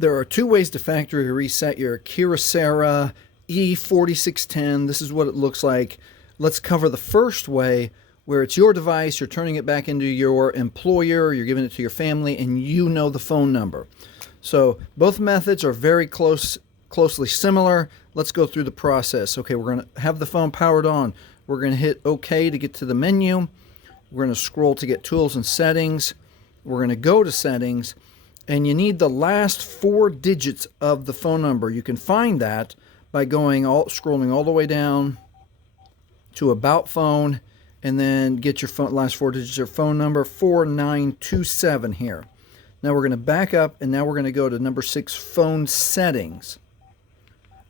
There are two ways to factory reset your Kyocera E4610. This is what it looks like. Let's cover the first way, where it's your device, you're turning it back into your employer, you're giving it to your family, and you know the phone number. So both methods are very closely similar. Let's go through the process. Okay, we're going to have the phone powered on. We're going to hit OK to get to the menu. We're going to scroll to get Tools and Settings. We're going to go to Settings, and you need the last 4 digits of the phone number. You can find that by scrolling all the way down to About Phone, and then get your last 4 digits of your phone number, 4927 here. Now we're going to back up, and now we're going to go to number 6, Phone Settings.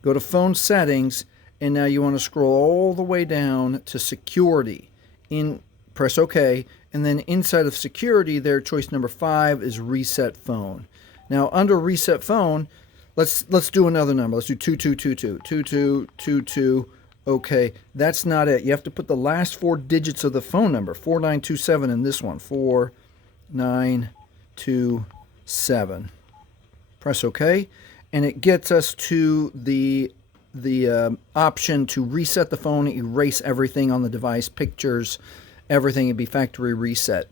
Go to Phone Settings, and now you want to scroll all the way down to Security. Press OK, and then inside of Security there, choice number 5 is Reset Phone. Now under Reset Phone, let's do another number. Let's do 2222. 2222. Okay, that's not it. You have to put the last 4 digits of the phone number, 4927 in this one, 4927. Press OK, and it gets us to the option to reset the phone, erase everything on the device, pictures, everything. It'd be factory reset.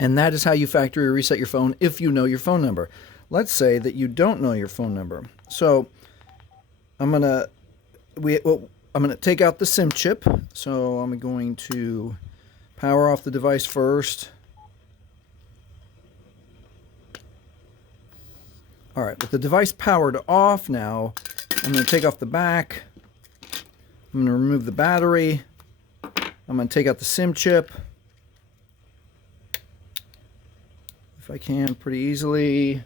And that is how you factory reset your phone if you know your phone number. Let's say that you don't know your phone number. So I'm gonna take out the SIM chip. So I'm going to power off the device first. All right, with the device powered off now, I'm going to take off the back. I'm going to remove the battery. I'm going to take out the SIM chip. If I can, pretty easily.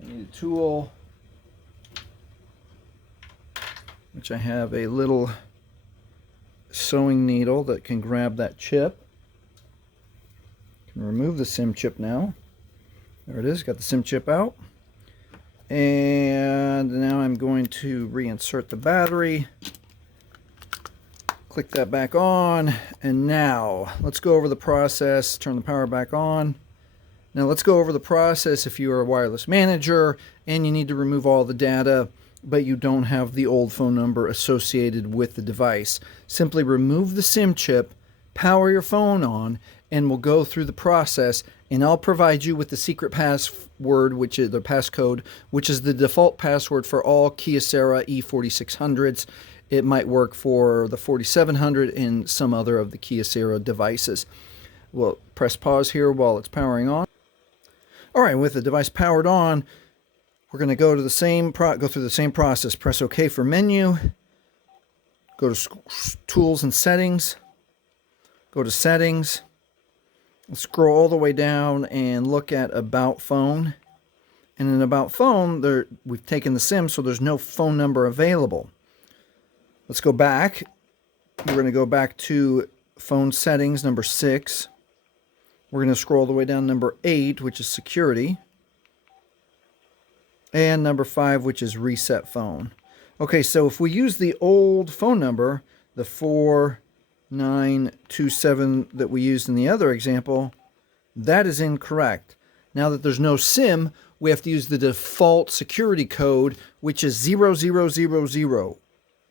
I need a tool, which I have a little sewing needle that can grab that chip. I can remove the SIM chip now. There it is, got the SIM chip out. And now I'm going to reinsert the battery. Click that back on, and now let's go over the process. Turn the power back on. Now let's go over the process if you are a wireless manager and you need to remove all the data, but you don't have the old phone number associated with the device. Simply remove the SIM chip, power your phone on, and we'll go through the process, and I'll provide you with the secret password, which is the passcode, which is the default password for all Kyocera E4600s. It might work for the 4700 and some other of the Kyocera devices. We'll press pause here while it's powering on. All right, with the device powered on, we're going to go through the same process. Press OK for menu. Go to Tools and Settings. Go to Settings. Scroll all the way down and look at About Phone. And in About Phone, we've taken the SIM, so there's no phone number available. Let's go back. We're going to go back to Phone Settings, number 6. We're going to scroll all the way down number 8, which is Security. And number 5, which is Reset Phone. Okay, so if we use the old phone number, the 4927 that we used in the other example, that is incorrect. Now that there's no SIM, we have to use the default security code, which is 0000.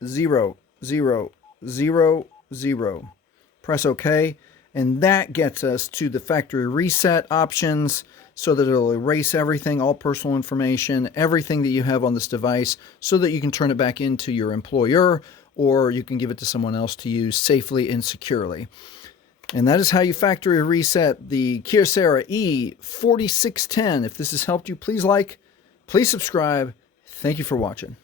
0, 0, 0, 0. Press OK, and that gets us to the factory reset options so that it'll erase everything, all personal information, everything that you have on this device, so that you can turn it back into your employer, or you can give it to someone else to use safely and securely. And that is how you factory reset the Kyocera E4610. If this has helped you, please like, please subscribe. Thank you for watching.